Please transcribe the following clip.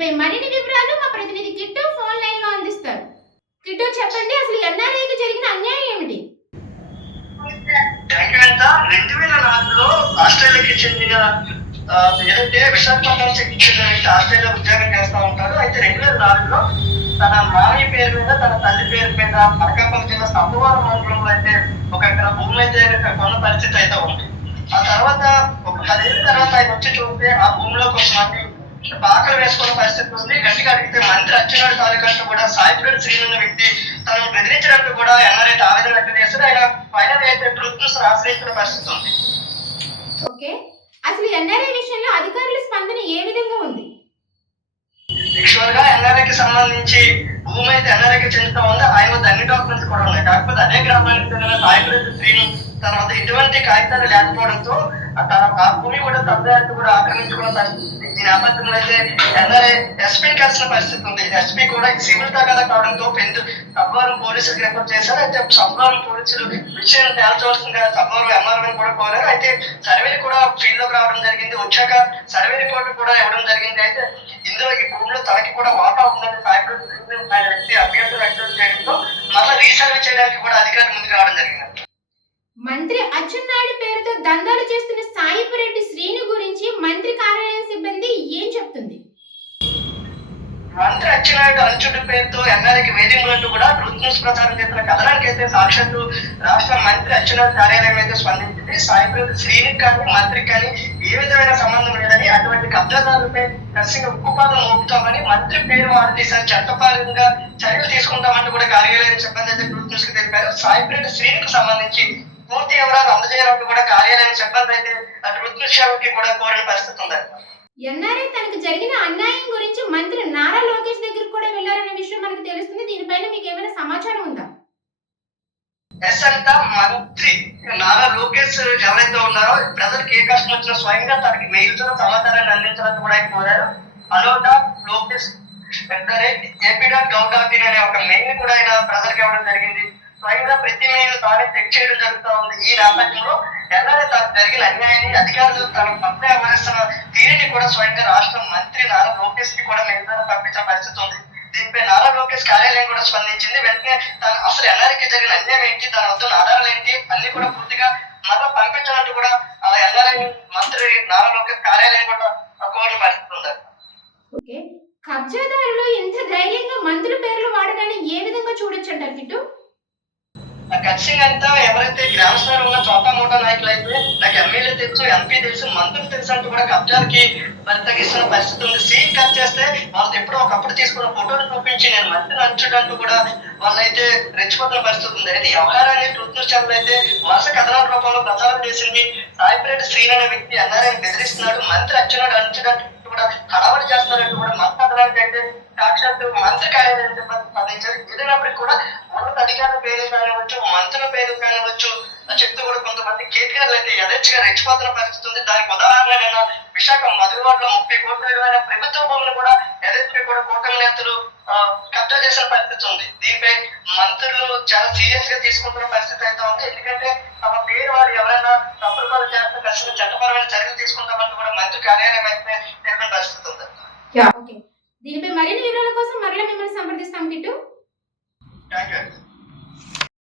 దీనిపై మరిన్ని వివరాలు మా ప్రతినిధి కిట్టు ఫోన్ లైన్లో అందిస్తారు. కిట్టు చెప్పండి అసలు ఎన్ఆర్ఐకి జరిగిన అన్యాయం ఏమిటి? రెండు వేల నాలుగులో ఆస్ట్రేలియాకి చెందిన ఏదైతే విశాఖపట్నం చెందిన ఆస్ట్రేలియా ఉద్యోగం చేస్తూ ఉంటారు అయితే రెండు వేల నాలుగులో తన మావి పేరు మీద తన తల్లి పేరు మీద అనకాపల్లి జిల్లా సంభవాల మండలంలో అయితే ఒక ఎక్కడ భూమి అయితే కొన్న పరిస్థితి అయితే ఉంది. ఆ తర్వాత ఒక పదిహేను తర్వాత ఆయన వచ్చి చూస్తే ఆ భూమి పాకలు వేసుకున్న పరిస్థితి ఉంది. గట్టిగా అడిగితే మంత్రి అచ్చెన్నాడు తాలూకంటూ కూడా సాయిపురెడ్డి శ్రీను అన్న వ్యక్తి తనను బెదిరించినట్టు కూడా ఎన్ఆర్ఐ ఆవేదన వ్యక్తం చేస్తారు ఆయన ఫైనల్ అయితే ట్రూత్ న్యూస్ ఆశ్రయించిన పరిస్థితి ఉంది. ఓకే. అసలు ఎన్ఆర్ఐ విషయంలో అధికారుల స్పందన ఏ విధంగా ఉంది? యాక్చువల్గా ఎన్ఆర్ఐకి సంబంధించి భూమి అయితే ఎన్ఆర్ఐకి చెందుతా ఉంది. ఆయన వద్ద అన్ని డాక్యుమెంట్స్ కూడా ఉన్నాయి. కాకపోతే అదే గ్రామానికి చెందిన సాయిపురెడ్డి శ్రీను తన వద్ద ఎటువంటి కాగితాలు లేకపోవడంతో తన భూమి కూడా తనకు కూడా ఆక్రమించుకున్న పరిస్థితి నేను ఈ అయితే ఎన్ఆర్ఐ ఎస్పీ కలిసిన పరిస్థితి ఉంది. ఎస్పీ కూడా సివిల్ తగాదా కావడంతో పెందు సబ్బవరం పోలీసులకు రిపోర్ట్ చేశారు. అయితే సబ్బవరం పోలీసులు విషయం తేల్చవలసిందిగా సబ్బవరం ఎంఆర్ఓని కూడా కోరారు. అయితే సర్వే కూడా ఫీల్డ్లోకి రావడం జరిగింది. వచ్చాక సర్వే రిపోర్ట్ కూడా ఇవ్వడం జరిగింది. అయితే ఇందులో ఈ భూమిలో తనకి కూడా వాటా ఉందని సాయిపురెడ్డి వ్యక్తి అభ్యర్థులు వ్యక్తం చేయడంతో మళ్ళీ రీసర్వే చేయడానికి కూడా అధికారులు ముందుకు రావడం జరిగింది. మంత్రి అచ్చెన్నాయుడు పేరుతో దందాలు చేస్తున్న సాయిపురెడ్డి శ్రీను గురించి మంత్రి కార్యాలయం సిబ్బంది ఏం చెప్తుంది? మంత్రి అచ్చెన్నాయుడు అంచుడి పేరుతో ఎన్ఆర్ఐకి వేధింపులంటూ కూడా ట్రూత్ న్యూస్ ప్రచారం చేసిన కథనానికి అయితే సాక్షాత్తు రాష్ట్ర మంత్రి అచ్చెన్నాయుడు కార్యాలయం అయితే స్పందించింది. సాయిప్రతి శ్రీనికి కానీ మంత్రికి కానీ ఏ విధమైన సంబంధం లేదని అటువంటి కబ్జాదారులపై ఖచ్చితంగా ఉక్కుపాదం మోపుతామని మంత్రి పేరు వాడితే ఈసారి చట్టపరంగా చర్యలు తీసుకుంటామంటూ కూడా కార్యాలయం సిబ్బంది అయితే ట్రూత్ న్యూస్కి తెలిపారు. సాయిప్రెడ్డి శ్రీనికి సంబంధించి పూర్తి వివరాలు అందజేయాలంటూ కూడా కార్యాలయం ట్రూత్ న్యూస్ సేవకి కూడా కోరిన పరిస్థితి ఉందండి ఎన్ఆర్ఐ తనకు జరిగిన అన్యాయం గురించి మంత్రి నారా లోకేష్ దగ్గరికి కూడా వెళ్ళారనే విషయం మనకు తెలుస్తుంది దీనిపైన మీకు ఏమైనా సమాచారం ఉందా ఎస్ అంతా మంత్రి నారా లోకేష్ ఎవరైతే ఉన్నారో ప్రజలకు ఏ కష్టం వచ్చినా స్వయంగా తనకి మెయిల్ ద్వారా సమాచారాన్ని అందించాలని కూడా కోరారు అలోటా Lokesh AP dot gov dot in అనే ఒక మెయిల్ కూడా ఆయన ప్రజలకు ఇవ్వడం జరిగింది స్వయంగా ప్రతి మెయిల్ తానే చెక్ చేయడం జరుగుతూ ఉంది. ఈ నేపథ్యంలో ఎల్లారే తాను జరిగిన అన్యాయాన్ని అధికారులు తన పట్ల వ్యవహరిస్తున్న తీరుని కూడా స్వయంగా రాష్ట్ర మంత్రి నారా లోకేష్కి కూడా మెయిల్ పంపించిన పరిస్థితి ఉంది. దీనిపై నారా లోకేష్ కార్యాలయం కూడా స్పందించింది. వెంటనే తాను అసలు ఎల్లరికి జరిగిన అన్యాయం ఏంటి? దాని వద్ద ఆధారాలు ఏంటి? అన్ని కూడా పూర్తిగా మరలా పంపించాలంటూ కూడా ఆ ఎన్ఆర్ఐ మంత్రి నారా లోకేష్ కార్యాలయం కూడా కోరిన పరిస్థితి ఉంది ఓకే. కబ్జాదారులు ఇంత ధైర్యంగా మంత్రుల పేర్లు వాడడాన్ని ఏ విధంగా చూడొచ్చు అంటారు ఖచ్చితంగా అంతా ఎవరైతే గ్రామ స్థాయిలో ఉన్న చోటా మూట నాయకులు అయితే నాకు ఎమ్మెల్యే తెలుసు ఎంపీ తెలుసు మంత్రులు తెలుసు అంటూ కూడా కబ్జాలకి బరితగిస్తున్న పరిస్థితి ఉంది. సీన్ కట్ చేస్తే వాళ్ళు ఎప్పుడో ఒకప్పుడు తీసుకున్న ఫోటోలు చూపించి నేను మంత్రి అంచుడంటూ కూడా వాళ్ళైతే రెచ్చిపోతున్న పరిస్థితి ఉంది. అయితే వ్యవహారాన్ని ట్రూత్ న్యూస్ ఛానల్ అయితే వరుస కథనాల రూపంలో ప్రచారం చేసింది సాయిప్రెడ్డి శ్రీన్ అనే వ్యక్తి. ఎన్ఆర్ఐ బెదిరిస్తున్నాడు మంత్రి అచ్చున్నాడు అంచుడంటూ హడావడి చేస్తున్నారంటూ కూడా మంత్రి కథనానికి అయితే సాక్షాత్తు మంత్రి కార్యాలయం సిబ్బంది స్పందించారు ఏదైనప్పటికీ కూడా ఉన్నత అధికారుల పేరు కానివచ్చు మంత్రుల పేరు కానివచ్చు చెప్తూ కూడా కొంతమంది కేటీఆర్లు అయితే యథేచ్ఛగా రెచ్చిపోతున్న పరిస్థితి ఉంది. దానికి ఉదాహరణ నేను విశాఖ మధురవాడలో ముప్పై కోట్ల విలువైన ప్రభుత్వ భూములు కూడా యథేచ్ఛగా కూడా కూటమి నేతలు కబ్జా చేసిన పరిస్థితి ఉంది. దీనిపై మంత్రులు చాలా సీరియస్గా తీసుకుంటున్న పరిస్థితి అయితే ఉంది. ఎందుకంటే తమ పేరు వారు ఎవరైనా తప్పుడు పనులు చేస్తే ఖచ్చితంగా చట్టపరమైన చర్యలు తీసుకుంటామని తెలిపిన పరిస్థితి ఉంది ఓకే. దీనిపై మరిన్ని వివరాల కోసం మరలా మిమ్మల్ని సంప్రదిస్తాం కిట్టు. Thank you